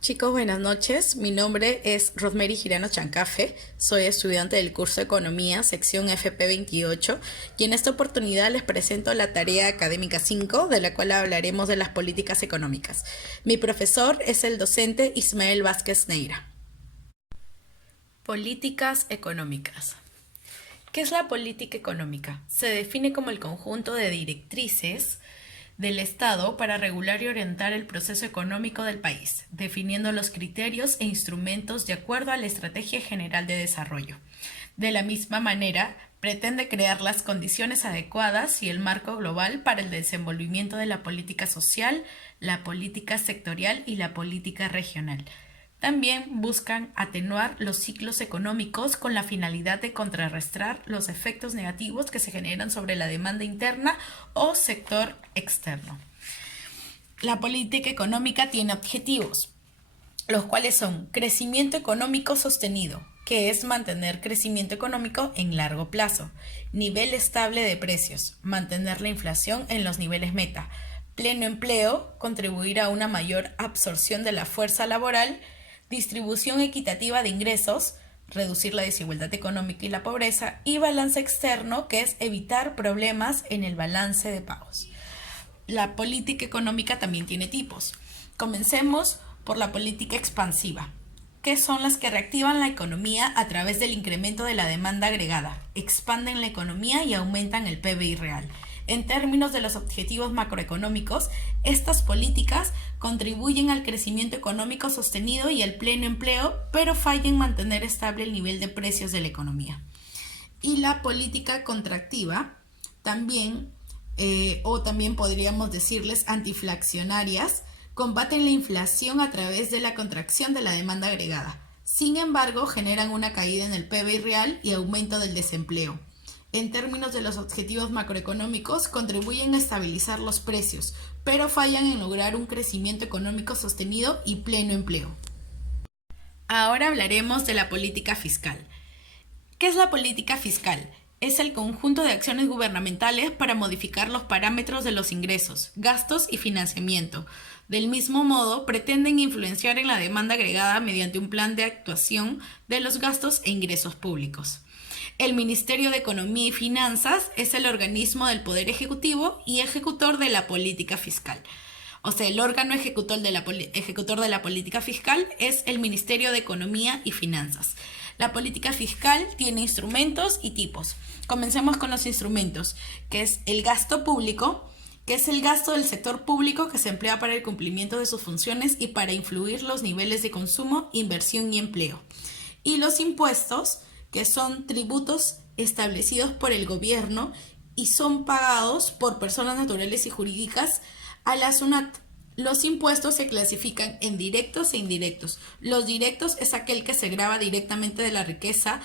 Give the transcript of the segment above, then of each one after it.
Chicos, buenas noches. Mi nombre es Rosemary Girano Chancafe. Soy estudiante del curso Economía, sección FP28, y en esta oportunidad les presento la tarea académica 5, de la cual hablaremos de las políticas económicas. Mi profesor es el docente Ismael Vázquez Neira. Políticas económicas. ¿Qué es la política económica? Se define como el conjunto de directrices del Estado para regular y orientar el proceso económico del país, definiendo los criterios e instrumentos de acuerdo a la Estrategia General de Desarrollo. De la misma manera, pretende crear las condiciones adecuadas y el marco global para el desenvolvimiento de la política social, la política sectorial y la política regional. También buscan atenuar los ciclos económicos con la finalidad de contrarrestar los efectos negativos que se generan sobre la demanda interna o sector externo. La política económica tiene objetivos, los cuales son crecimiento económico sostenido, que es mantener crecimiento económico en largo plazo, nivel estable de precios, mantener la inflación en los niveles meta, pleno empleo, contribuir a una mayor absorción de la fuerza laboral, distribución equitativa de ingresos, reducir la desigualdad económica y la pobreza, y balance externo, que es evitar problemas en el balance de pagos. La política económica también tiene tipos. Comencemos por la política expansiva, que son las que reactivan la economía a través del incremento de la demanda agregada, expanden la economía y aumentan el PBI real. En términos de los objetivos macroeconómicos, estas políticas contribuyen al crecimiento económico sostenido y al pleno empleo, pero fallan en mantener estable el nivel de precios de la economía. Y la política contractiva también, o también podríamos decirles antiflacionarias, combaten la inflación a través de la contracción de la demanda agregada. Sin embargo, generan una caída en el PBI real y aumento del desempleo. En términos de los objetivos macroeconómicos, contribuyen a estabilizar los precios, pero fallan en lograr un crecimiento económico sostenido y pleno empleo. Ahora hablaremos de la política fiscal. ¿Qué es la política fiscal? Es el conjunto de acciones gubernamentales para modificar los parámetros de los ingresos, gastos y financiamiento. Del mismo modo, pretenden influenciar en la demanda agregada mediante un plan de actuación de los gastos e ingresos públicos. El Ministerio de Economía y Finanzas es el organismo del Poder Ejecutivo y ejecutor de la política fiscal. O sea, el órgano ejecutor de la política fiscal es el Ministerio de Economía y Finanzas. La política fiscal tiene instrumentos y tipos. Comencemos con los instrumentos, que es el gasto público, que es el gasto del sector público que se emplea para el cumplimiento de sus funciones y para influir los niveles de consumo, inversión y empleo. Y los impuestos, que son tributos establecidos por el gobierno y son pagados por personas naturales y jurídicas a la SUNAT. Los impuestos se clasifican en directos e indirectos. Los directos es aquel que se grava directamente de la riqueza,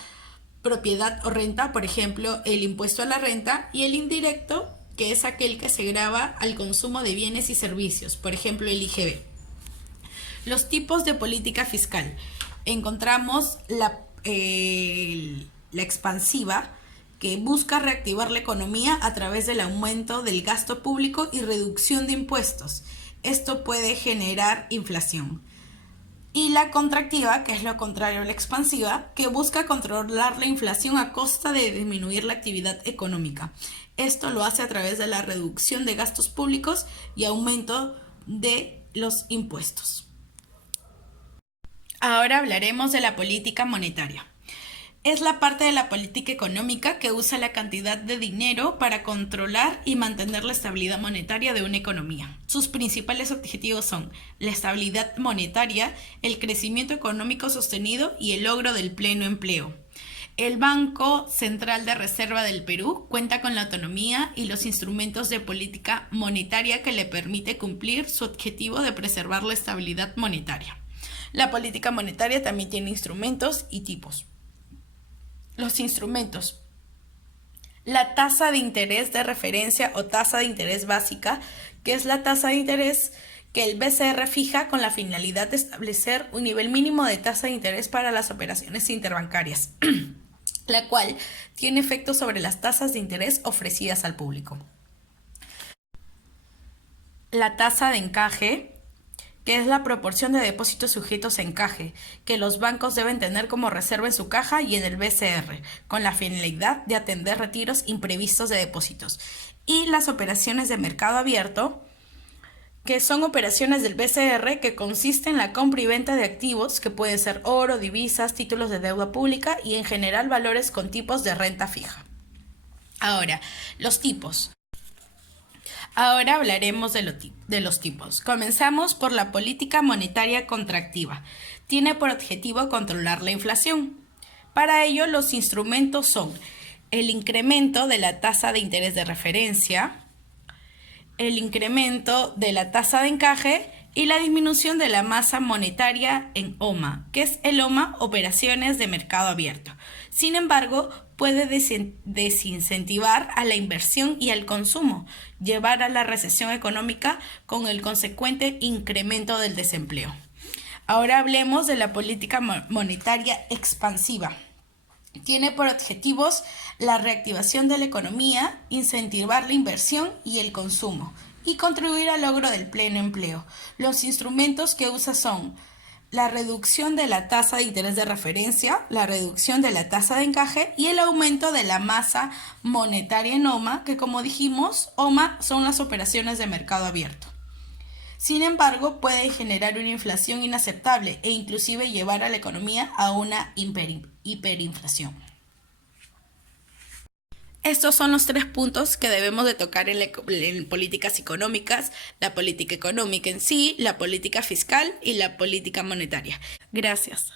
propiedad o renta, por ejemplo, el impuesto a la renta, y el indirecto, que es aquel que se grava al consumo de bienes y servicios, por ejemplo, el IGB. Los tipos de política fiscal. Encontramos la expansiva, que busca reactivar la economía a través del aumento del gasto público y reducción de impuestos. Esto puede generar inflación. Y la contractiva, que es lo contrario a la expansiva, que busca controlar la inflación a costa de disminuir la actividad económica. Esto lo hace a través de la reducción de gastos públicos y aumento de los impuestos. Ahora hablaremos de la política monetaria. Es la parte de la política económica que usa la cantidad de dinero para controlar y mantener la estabilidad monetaria de una economía. Sus principales objetivos son la estabilidad monetaria, el crecimiento económico sostenido y el logro del pleno empleo. El Banco Central de Reserva del Perú cuenta con la autonomía y los instrumentos de política monetaria que le permite cumplir su objetivo de preservar la estabilidad monetaria. La política monetaria también tiene instrumentos y tipos. Los instrumentos. La tasa de interés de referencia o tasa de interés básica, que es la tasa de interés que el BCR fija con la finalidad de establecer un nivel mínimo de tasa de interés para las operaciones interbancarias, la cual tiene efectos sobre las tasas de interés ofrecidas al público. La tasa de encaje, que es la proporción de depósitos sujetos a encaje que los bancos deben tener como reserva en su caja y en el BCR, con la finalidad de atender retiros imprevistos de depósitos. Y las operaciones de mercado abierto, que son operaciones del BCR que consisten en la compra y venta de activos, que pueden ser oro, divisas, títulos de deuda pública y en general valores con tipos de renta fija. Ahora, los tipos. Ahora hablaremos de los tipos. Comenzamos por la política monetaria contractiva. Tiene por objetivo controlar la inflación. Para ello, los instrumentos son el incremento de la tasa de interés de referencia, el incremento de la tasa de encaje y la disminución de la masa monetaria en OMA, que es el OMA, operaciones de mercado abierto. Sin embargo, puede desincentivar a la inversión y al consumo, llevar a la recesión económica con el consecuente incremento del desempleo. Ahora hablemos de la política monetaria expansiva. Tiene por objetivos la reactivación de la economía, incentivar la inversión y el consumo y contribuir al logro del pleno empleo. Los instrumentos que usa son la reducción de la tasa de interés de referencia, la reducción de la tasa de encaje y el aumento de la masa monetaria en OMA, que como dijimos, OMA son las operaciones de mercado abierto. Sin embargo, puede generar una inflación inaceptable e inclusive llevar a la economía a una hiperinflación. Estos son los 3 puntos que debemos de tocar en políticas económicas: la política económica en sí, la política fiscal y la política monetaria. Gracias.